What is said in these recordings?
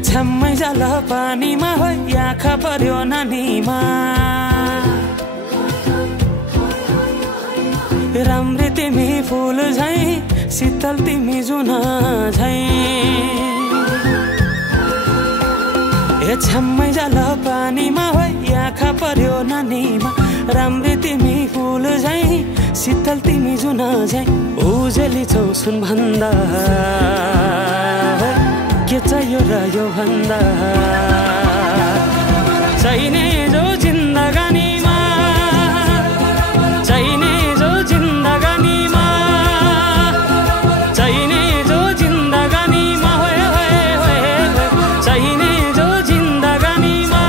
छम्मै जाल पानीमा हो आँखा पर्यो नानीमा राम्री तिमी फुल झैं शीतल तिमी जुन झैं छम्मै जाल पानीमा हो आँखा पर्यो नानीमा राम्री तिमी फुल झैं शीतल तिमी जुन झैं उजेली छौ सुन भन्दा के चाहियो र यो भन्दा चाहिने जो जिन्दगानीमा चाहिने जो जिन्दगानीमा चाहिने जो जिन्दगानीमा होए होए होए चाहिने जो जिन्दगानीमा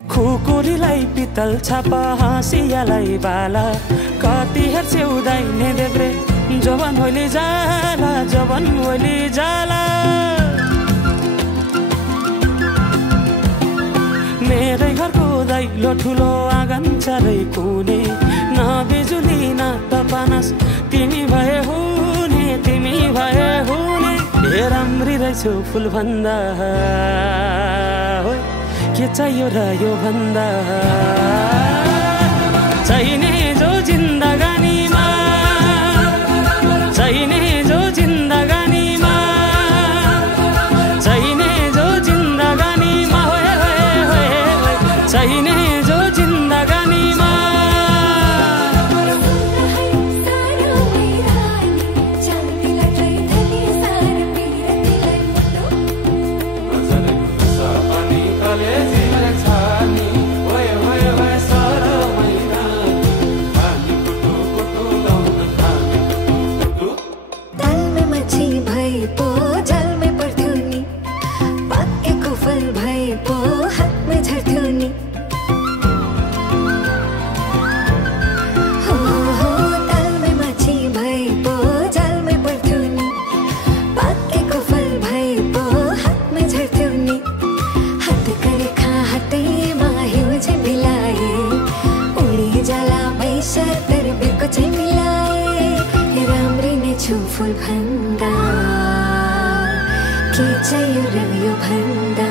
खुकुरीलाई पितल छापा हाँसियालाई बाला कति हेर्छौ दाइने देब्रे जवन होली जाला जवन होली जाला मेरै घरको दैलो ठुलो आँगन चारै कुने न बिजुली न त पानस तिमी भए हुने तिमी भए हुने हे राम्री रहेछौ फुल भन्दा के चाहियो र यो भन्दा चाहिने जो जिन्दगानीमा चाहिने जो जिन्दगानीमा चाहिने जो जिन्दगानीमा होए होए होए चाहिने जो जिन्दगानीमा फुल भन्दा के चाहियो र यो भन्दा